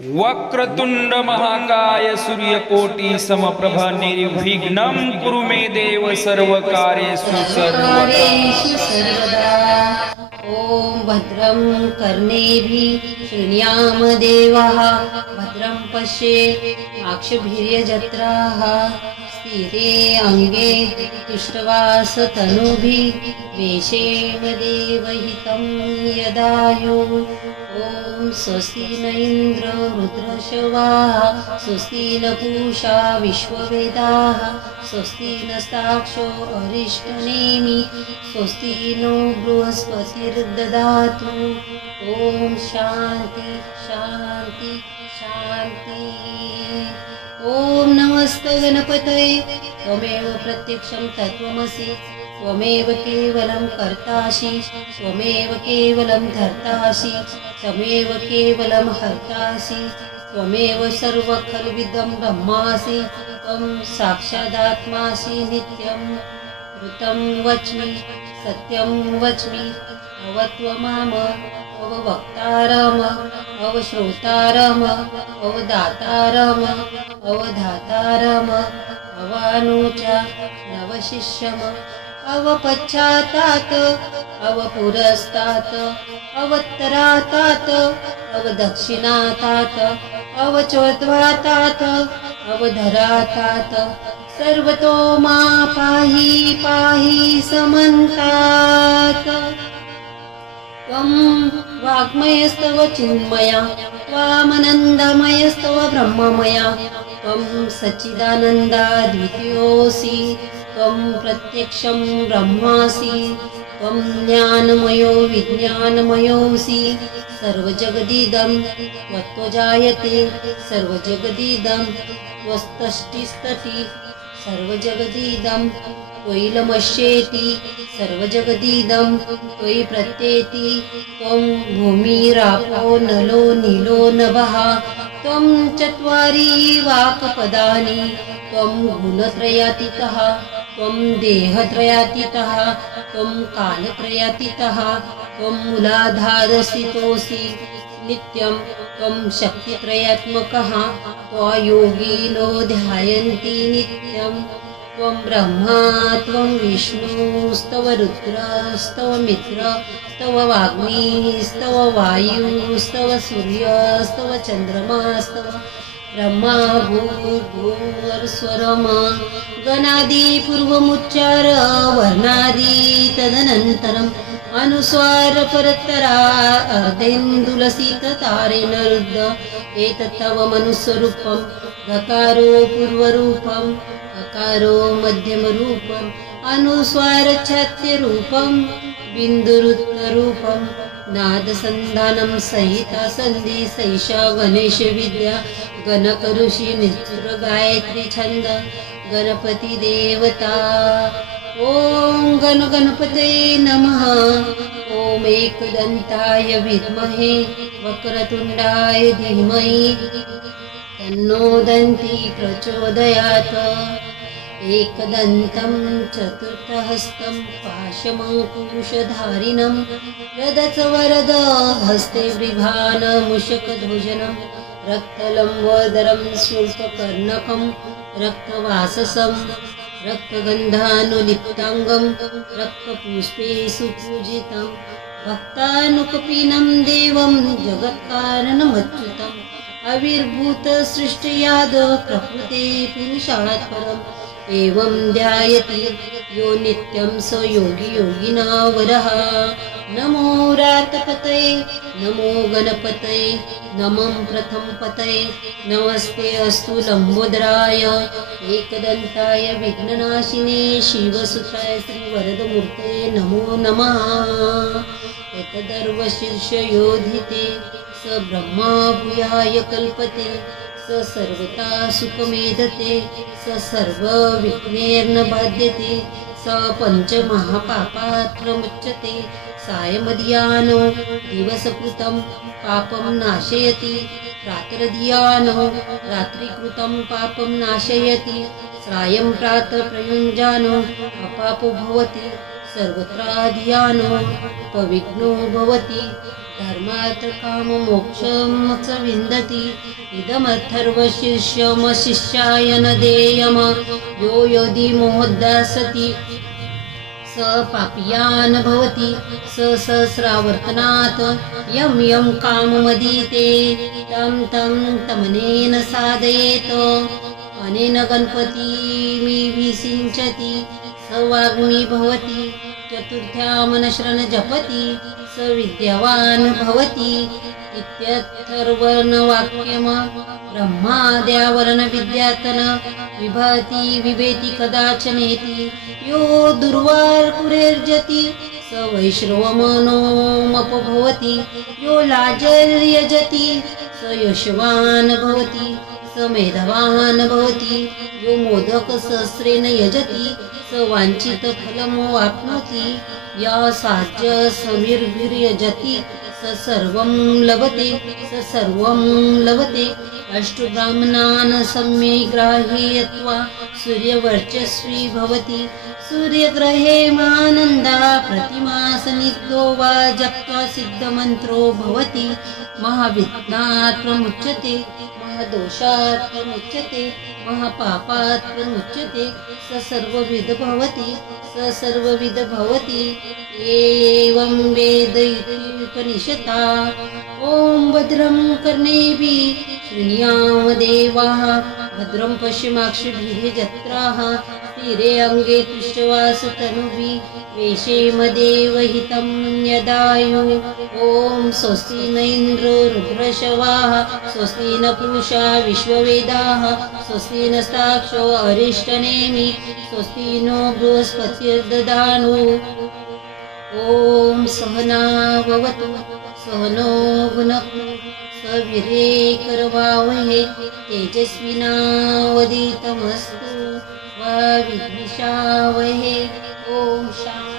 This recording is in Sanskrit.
वक्रतुंड महाकाय सूर्यकोटि समप्रभ निर्विघ्नं कुरु मे देव सर्वकार्येषु सर्वदा। ॐ भद्रं कर्णेभिः शृणुयाम देवाः भद्रं पश्येमाक्षभिर्यजत्राः स्थिरे अङ्गे तुष्टवासतनुभिः वेशेम देवहितं यदायुः। ॐ स्वस्ति न इन्द्रो रुद्रशवाः स्वस्ति न पूषा विश्ववेदाः स्वस्ति नस्ताक्षो अरिष्टनेमि स्वस्ति नो बृहस्पतिर्ददातु। ॐ शान्ति शान्ति शान्ति। ॐ नमस्ते गणपतये त्वमेव प्रत्यक्षं तत्त्वमसि त्वमेव केवलं कर्तासि त्वमेव केवलं धर्तासि त्वमेव केवलं हर्तासि त्वमेव सर्वखल्विदं ब्रह्मासि त्वं साक्षादात्मासि नित्यं ऋतं वच्मि सत्यं वच्मि अवत्वमाम अववक्तारम अवश्रोतारम अवदातारम अवधातारम अवानुचा नवशिष्यम अवपश्चातात अवपुरस्तात अवत्तरातात अवदक्षिणातात अवचोर्ध्वातात अवधरातात सर्वतो मा पाहि पाहि समन्तात्। त्वं वाग्मयस्तव चिन्मया त्वामनन्दमयस्तव ब्रह्ममया त्वं सच्चिदानन्दाद्वितीयोऽसि त्वं प्रत्यक्षं ब्रह्मासि त्वं ज्ञानमयो विज्ञानमयोऽसि सर्वजगदिदं त्वत्त्वजायते सर्वजगदिदं त्वस्तष्टिस्तति सर्वजगदिदं त्वयिलमश्येति सर्वजगदिदं त्वयि प्रत्येति त्वं भूमिरापो नलो नीलो नभः त्वं चत्वारि वाक्पदानि त्वं गुणत्रयातीतः त्वं देहत्रयातीतः त्वं कालत्रयातीतः त्वं मूलाधारस्थितोऽसि नित्यं त्वं शक्तित्रयात्मकः त्वयोगिनो ध्यायन्ति नित्यं त्वं ब्रह्मा त्वं विष्णुस्तव रुद्रस्तव मित्रस्तव वाग्मीस्तव वायुस्तव सूर्यस्तव चन्द्रमास्तव ब्रह्मा भूर्भुवस्वरमा गणादिपूर्वमुच्चार वर्णादि तदनन्तरम् अनुस्वार परत्तरा अर्धेन्दुलसित तारेण रुद्ध एतत्तव मनुस्वरूपं गकारो पूर्वरूपम् अकारो मध्यमरूपम् अनुस्वारच्छात्यरूपं बिन्दुरुत्तरूपं नादसन्धानं सहिता सन्धि सैषा गणेशविद्या गणकऋषि निश्चुर गायत्री छन्द गणपति देवता। ॐ गणपतये नमः। ॐ एकदन्ताय विद्महे वक्रतुण्डाय धीमहि तन्नो दन्ती प्रचोदयात्। एकदन्तं चतुर्थहस्तं पाशमङ्कुशधारिणं रदचवरद हस्ते वृभानमुषकध्वजनं रक्तलम्बोदरं स्वल्पकर्णकं रक्तवाससं रक्तगन्धानुलिप्ताङ्गं रक्तपुष्पेषु पूजितं भक्तानुकपिनं देवं जगत्कारणमच्युतम् आविर्भूतसृष्टयाद प्रकृते पुरुषात् परम् एवं ध्यायति यो नित्यं स योगी योगिनावरः। नमो रातपतये नमो गणपतये नमः प्रथमपतये नमस्ते अस्तु लम्बोदराय एकदन्ताय विघ्ननाशिने शिवसुताय श्रीवरदमूर्तये नमो नमः। एतदर्वशीर्षयोधिते स ब्रह्मा भूयाय कल्पते स सर्वता सुखमेधते स सर्वविघ्नैर्न बाध्यते स पञ्चमहापापात्रमुच्यते सायमध्याह्नो दिवसकृतं पापं नाशयति प्रातर्ध्याह्नो रात्रिकृतं पापं नाशयति सायं प्रातः प्रयुञ्जानो अपापो भवति स सर्वत्र धियानो पविघ्नो भवति धर्मार्थ काम मोक्षं च विन्दति इदमथर्वशीर्षमशिष्याय न देयम यो योधि मोहदासति स पापीयान् भवति स सहस्रावर्तनात् यं यं काममदीते तं तं तमनेन साधयेत् अनेन गणपतिमिभिषिञ्चति स वाग्मी भवति चतुर्थ्यामनश्रन जपति स विद्यावान् भवति इत्यर्थर्वणवाक्यम् ब्रह्माद्यावरण विद्यातन विभाति विभेति कदाचनेति यो दुर्वार्कुरेर्जति स वैश्रवमनोमपभवति यो लाजर्यजति स यशवान् भवति स मेधवान् भवति यो मोदकसहस्रेण यजति स वाञ्छितफलं वाप्नोति या साज्य सविर्भिर्यजति स सर्वं लभते स सर्वं लभते अष्टब्राह्मणान् सम्यक् ग्राह्यत्वा सूर्यवर्चस्वी भवति सूर्यग्रहे मानन्दा प्रतिमासनिद्धो वा जप्त्वा सिद्धमन्त्रो भवति महाविघ्नात् प्रमुच्यते महादोषात् प्रमुच्यते महापापात् प्रमुच्यते स सर्वविद भवति स सर्वविद भवति एवं वेद इति उपनिषता ॐ भद्रं कर्णेभिः शृणुयाम देवाः भद्रं पश्यमाक्षिभिः जत्राः स्थिरे अङ्गे तुष्टवासतनुभिः वेशेम देवहितं यदायु ॐ स्वस्ति न इन्द्रो रुद्रशवाः स्वस्ति न पूषा विश्ववेदाः स्वस्ति नस्ताक्षो अरिष्टनेमि स्वस्ति नो बृहस्पतिर्दधातु ॐ सहना भवतु सहनो भुनक्तु सवीर्ये करवावहै तेजस्विनावधीतमस्तु मा विद्विषावहै ॐ शान्ति